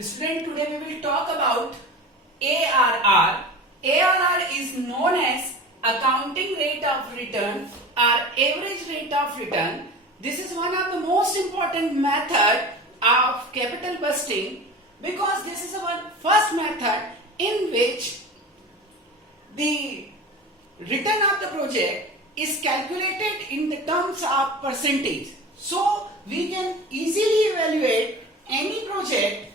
Student, today we will talk about ARR. ARR is known as accounting rate of return or average rate of return. This is one of the most important method of capital busting because this is our first method in which the return of the project is calculated in the terms of percentage. So we can easily evaluate any project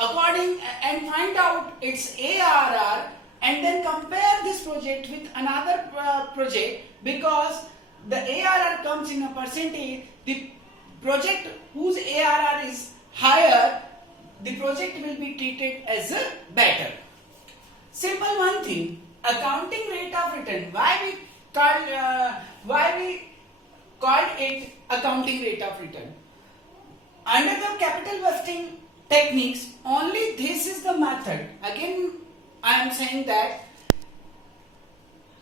according and find out its ARR and then compare this project with another project because the ARR comes in a percentage. The project whose ARR is higher, the project will be treated as a better. Simple one thing, accounting rate of return. Why we called it accounting rate of return? Under the capital busting techniques, only this is the method. Again, I am saying that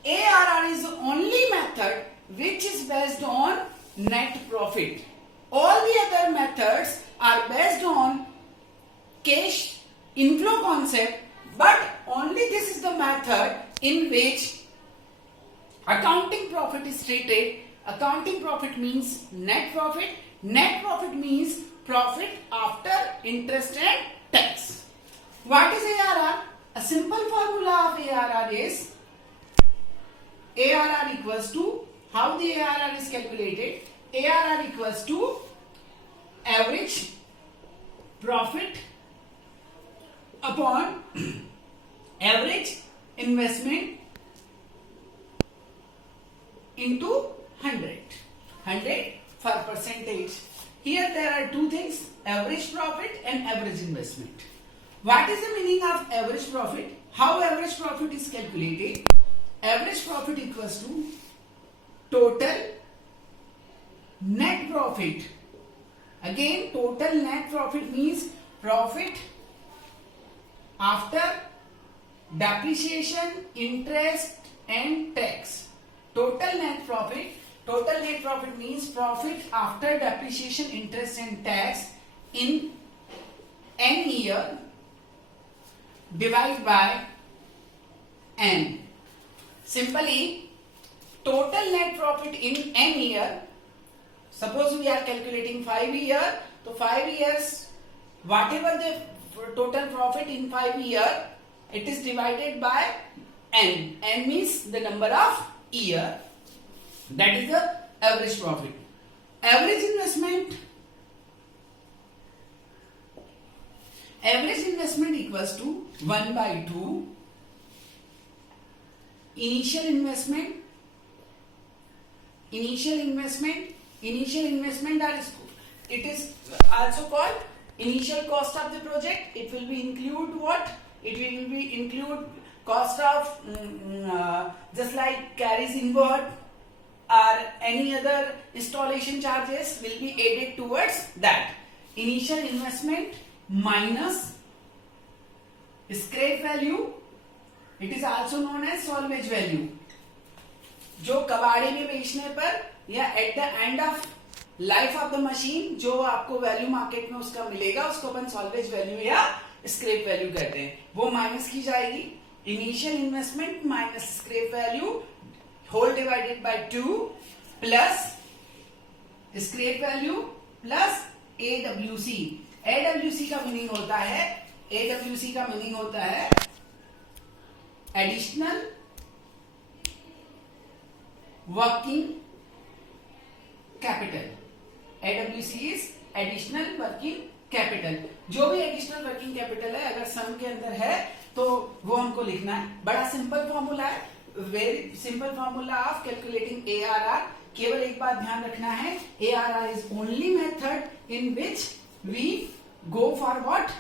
ARR is the only method which is based on net profit. All the other methods are based on cash inflow concept, but only this is the method in which accounting profit is treated. Accounting profit means net profit. Net profit means profit after interest and tax. What is ARR? A simple formula of ARR is ARR equals to, how the ARR is calculated? ARR equals to average profit upon average investment into 100. 100 for percentage. Here there are two things, average profit and average investment. What is the meaning of average profit? How average profit is calculated? Average profit equals to total net profit. Again, total net profit means profit after depreciation, interest and tax. Total net profit. Total net profit means profit after depreciation, interest and tax in n year divided by n. Simply, total net profit in n year. Suppose we are calculating 5 years. So 5 years, whatever the total profit in 5 years, it is divided by n. N means the number of year. That is the average profit. Average investment. Average investment equals to 1 by 2 initial investment. Initial investment are, it is also called initial cost of the project. It will be include what? It will be include cost of just like carriage inward or any other installation charges will be added towards that. Initial investment minus scrap value. It is also known as salvage value. जो कबाड़े में बेचने पर या at the end of life of the machine जो आपको value market में उसका मिलेगा उसको अपन सॉल्वेज वैल्यू या स्क्रैप वैल्यू कहते हैं, वो माइनस की जाएगी. Initial investment minus scrap value whole divided by 2 plus scrap value plus AWC. AWC का मीनिंग होता है, एडब्ल्यूसी का मीनिंग होता है additional working capital. AWC is additional working capital. जो भी एडिशनल वर्किंग कैपिटल है अगर सम के अंदर है तो वो हमको लिखना है. बड़ा सिंपल फॉर्मूला है, very simple formula of calculating ARR. केवल एक बात ध्यान रखना है, ARR is only method in which we go for what?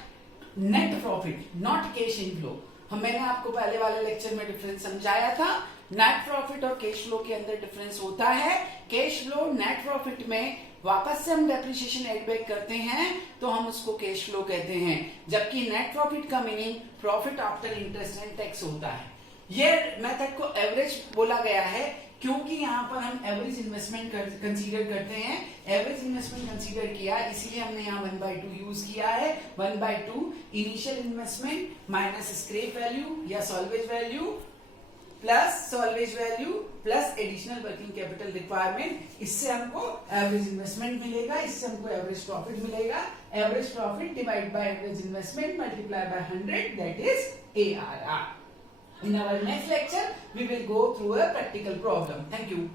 Net profit, not cash inflow. मैंने आपको पहले वाले लेक्चर में डिफरेंस समझाया था. नेट प्रॉफिट और कैश फ्लो के अंदर डिफरेंस होता है. कैश फ्लो नेट प्रॉफिट में वापस से हम डेप्रिसिएशन एड बैक करते हैं तो हम उसको कैश फ्लो कहते हैं, जबकि नेट प्रॉफिट का meaning profit after interest and tax होता है. ये मेथड को एवरेज बोला गया है क्योंकि यहाँ पर हम एवरेज इन्वेस्टमेंट कंसीडर करते हैं, एवरेज इन्वेस्टमेंट कंसीडर किया इसीलिए हमने यहाँ 1/2 यूज किया है। 1/2 initial investment minus scrap value या salvage value plus additional working capital requirement, इससे हमको एवरेज इन्वेस्टमेंट मिलेगा, इससे हमको एवरेज प्रॉफिट मिलेगा। Average profit divide by average investment multiply by 100, that is ARR. In our next lecture, we will go through a practical problem. Thank you.